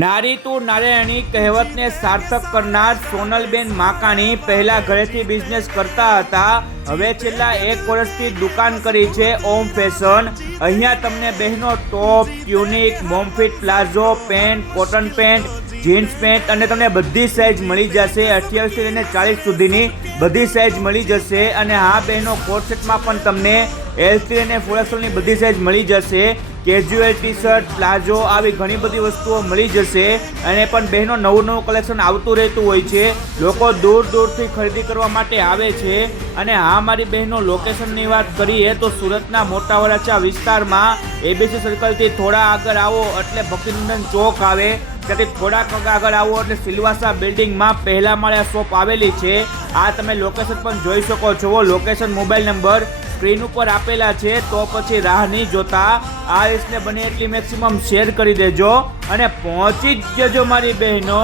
નારી તું નારાયણી કહેવતને સાર્થક કરનાર સોનલબેન માકાણી પહેલા ઘરેથી બિઝનેસ કરતા હતા. હવે છેલ્લા 1 વર્ષથી દુકાન કરી છે ઓમ ફેશન. અહીંયા તમને બહેનો top, tunic, mom fit palazzo, pant, cotton pant, jeans pant અને તમને બધી સાઇઝ મળી જશે. 28 થી લઈને 40 સુધીની બધી સાઇઝ મળી જશે. અને હા બહેનો, કોટ સેટમાં પણ તમને L3 અને 4XL ની બધી સાઇઝ મળી જશે. કેઝ્યુઅલ ટી શર્ટ, પ્લાઝો આવી ઘણી બધી વસ્તુઓ મળી જશે. અને પણ બહેનો નવું કલેક્શન આવતું રહેતું હોય છે. લોકો દૂર દૂરથી ખરીદી કરવા માટે આવે છે. અને હા મારી બહેનો, લોકેશનની વાત કરીએ તો સુરતના મોટા વરાછા વિસ્તારમાં ABC સર્કલથી થોડા આગળ આવો એટલે ભક્તિનંદન ચોક આવે. ત્યાંથી થોડાક આગળ આવો એટલે સિલવાસા બિલ્ડિંગમાં પહેલા માળે શોપ આવેલી છે. આ તમે લોકેશન પણ જોઈ શકો છો. લોકેશન, મોબાઈલ નંબર સ્ક્રીન ઉપર આપેલા છે. તો પછી રાહ નહીં જોતા આ રીતને બને એટલી મેક્સિમમ શેર કરી દેજો અને પહોંચી જ જજો મારી બહેનો.